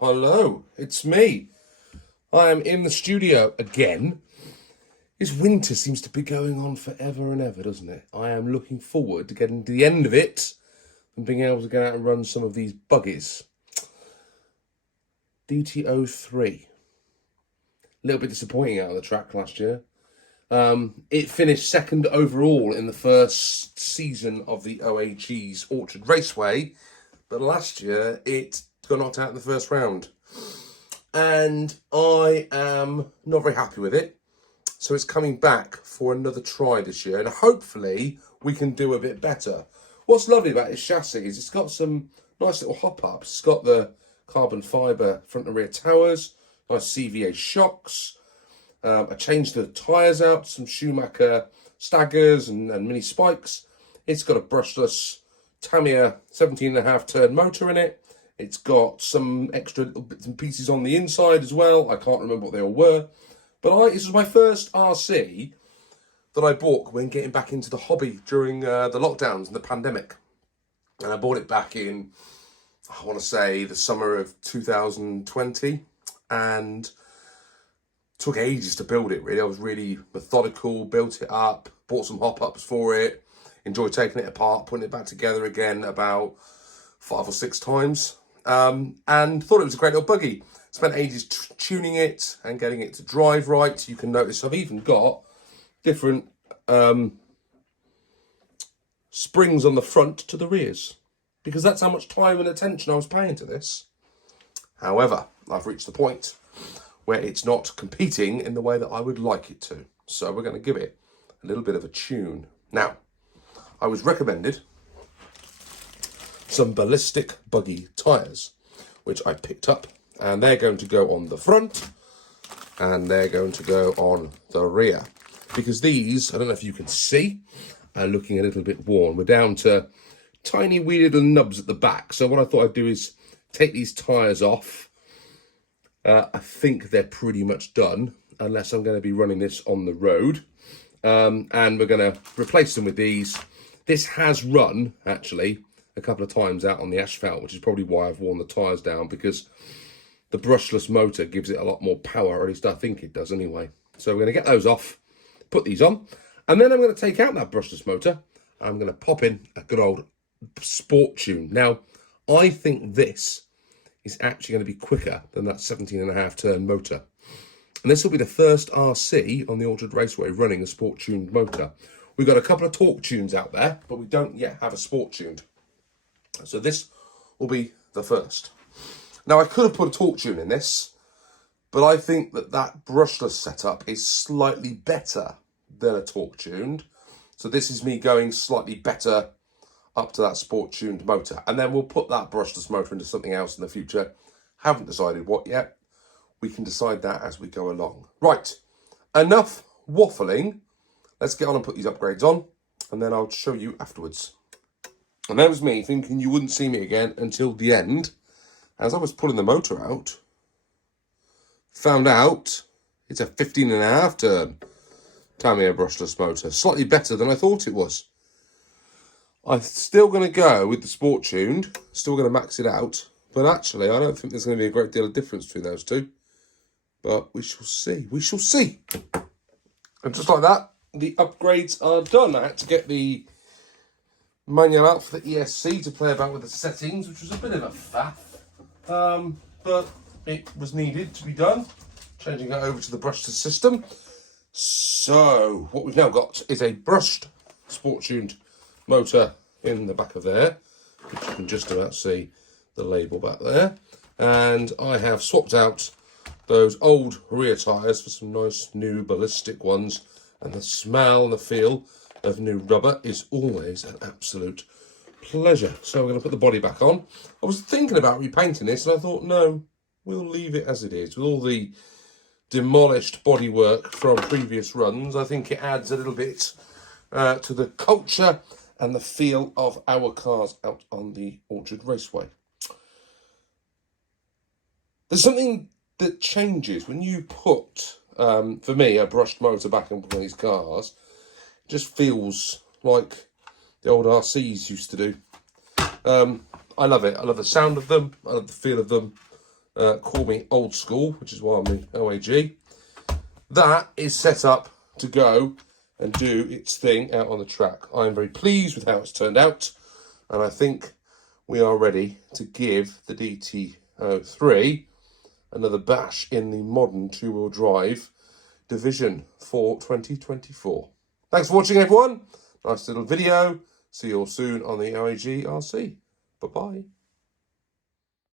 Hello, it's me. I am in the studio again. This winter seems to be going on forever and ever, doesn't it? I am looking forward to getting to the end of it and being able to go out and run some of these buggies. DT03. A little bit disappointing out of the track last year. It finished second overall in the first season of the OAG's Orchard Raceway, but last year it got knocked out in the first round. And I am not very happy with it. So it's coming back for another try this year, and hopefully we can do a bit better. What's lovely about this chassis is it's got some nice little hop-ups. It's got the carbon fibre front and rear towers, nice CVA shocks. I changed the tyres out, some Schumacher staggers and mini spikes. It's got a brushless Tamiya 17.5 turn motor in it. It's got some extra little bits and pieces on the inside as well. I can't remember what they all were. But this was my first RC that I bought when getting back into the hobby during the lockdowns and the pandemic. And I bought it back in, I want to say, the summer of 2020. And took ages to build it, really. I was really methodical, built it up, bought some hop-ups for it, enjoyed taking it apart, putting it back together again about 5 or 6 times. And thought it was a great little buggy. Spent ages tuning it and getting it to drive right. You can notice I've even got different springs on the front to the rears, because that's how much time and attention I was paying to this. However, I've reached the point where it's not competing in the way that I would like it to. So we're going to give it a little bit of a tune. Now, I was recommended some ballistic buggy tyres, which I picked up, and they're going to go on the front and they're going to go on the rear, because these, I don't know if you can see, are looking a little bit worn. We're down to tiny wee little nubs at the back. So what I thought I'd do is take these tyres off. I think they're pretty much done, unless I'm going to be running this on the road. And we're going to replace them with these. This has run, actually, a couple of times out on the asphalt, which is probably why I've worn the tyres down, because the brushless motor gives it a lot more power, or at least I think it does anyway. So we're going to get those off, put these on, and then I'm going to take out that brushless motor. I'm going to pop in a good old sport tune. Now, I think this is actually going to be quicker than that 17.5 turn motor. And this will be the first RC on the Orchard Raceway running a sport tuned motor. We've got a couple of torque tunes out there, but we don't yet have a sport tuned. So this will be the first. Now, I could have put a torque tune in this, but I think that brushless setup is slightly better than a torque tuned. So this is me going slightly better up to that sport tuned motor, and then we'll put that brushless motor into something else in the future. Haven't decided what yet. We can decide that as we go along. Right, enough waffling. Let's get on and put these upgrades on, and then I'll show you afterwards. And that was me thinking you wouldn't see me again until the end. As I was pulling the motor out, found out it's a 15.5 turn Tamiya brushless motor. Slightly better than I thought it was. I'm still going to go with the sport tuned, still going to max it out, but actually I don't think there's going to be a great deal of difference between those two. But we shall see, we shall see. And just like that, the upgrades are done. I had to get the manual out for the ESC to play about with the settings, which was a bit of a faff, but it was needed to be done. Changing that over to the brushless system. So what we've now got is a brushed sport tuned motor in the back of there, which you can just about see the label back there. And I have swapped out those old rear tyres for some nice new ballistic ones, and the smell and the feel of new rubber is always an absolute pleasure. So we're going to put the body back on. I was thinking about repainting this, and I thought, no, we'll leave it as it is. With all the demolished bodywork from previous runs, I think it adds a little bit to the culture and the feel of our cars out on the Orchard Raceway. There's something that changes when you put, for me, a brushed motor back in one of these cars. It just feels like the old RCs used to do. I love it. I love the sound of them. I love the feel of them. call me old school, which is why I'm in OAG. That is set up to go and do its thing out on the track. I'm very pleased with how it's turned out, and I think we are ready to give the DT03 another bash in the modern two-wheel drive division for 2024. Thanks for watching, everyone. Nice little video. See you all soon on the OAG RC. Bye-bye.